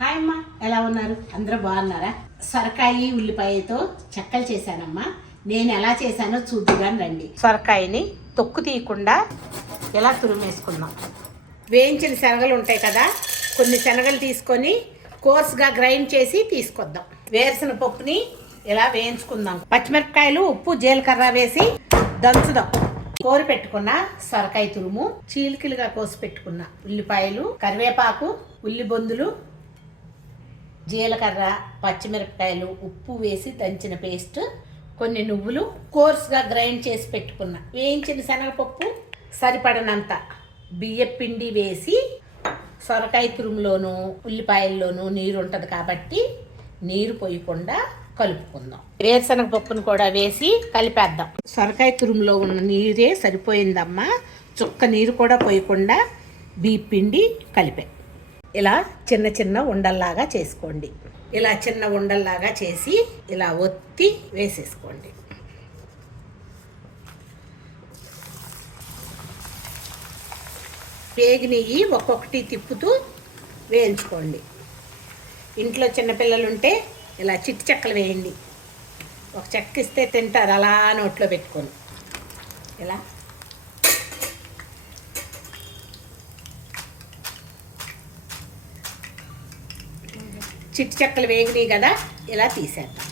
Hi అమ్మా, ఎలా ఉన్నారు? అందరూ బాగున్నారా? సొరకాయ ఉల్లిపాయతో చెక్కలు చేశానమ్మా. నేను ఎలా చేశానో చూద్దుగాని రండి. సొరకాయని తొక్కు తీయకుండా ఎలా తురిమేసుకుందాం. వేయించిన శనగలు ఉంటాయి కదా, కొన్ని శనగలు తీసుకొని కోర్స్గా గ్రైండ్ చేసి తీసుకొద్దాం. వేరుసిన పప్పుని ఇలా వేయించుకుందాం. పచ్చిమిరపకాయలు, ఉప్పు, జీలకర్ర వేసి దంచుదాం. కోరి పెట్టుకున్న సొరకాయ తురుము, చీలికలుగా కోసి పెట్టుకున్న ఉల్లిపాయలు, కరివేపాకు, ఉల్లిబొందులు, జీలకర్ర, పచ్చిమిరపకాయలు, ఉప్పు వేసి దంచిన పేస్ట్, కొన్ని నువ్వులు, కోర్స్గా గ్రైండ్ చేసి పెట్టుకున్న వేయించిన శనగపప్పు, సరిపడనంత బియ్యం పిండి వేసి సొరకాయ తురుములోను ఉల్లిపాయల్లోనూ నీరు ఉంటుంది కాబట్టి నీరు పోయకుండా కలుపుకుందాం. వేరుశనగ పప్పును కూడా వేసి కలిపేద్దాం. సొరకాయ తురుములో ఉన్న నీరే సరిపోయిందమ్మా. చుక్క నీరు కూడా పోయకుండా బియ్యం పిండి కలిపే ఇలా చిన్న చిన్న ఉండల్లాగా చేసుకోండి. ఇలా చిన్న ఉండల్లాగా చేసి ఇలా ఒత్తి వేసేసుకోండి. వేగినవి ఒక్కొక్కటి తిప్పుతూ వేయించుకోండి. ఇంట్లో చిన్నపిల్లలు ఉంటే ఇలా చిట్టి చెక్కలు వేయండి. ఒక చెక్క ఇస్తే తింటారు అలా నోట్లో పెట్టుకొని. ఇలా చిట్టి చెక్కలు వేగినాయి కదా, ఇలా తీసేద్దాం.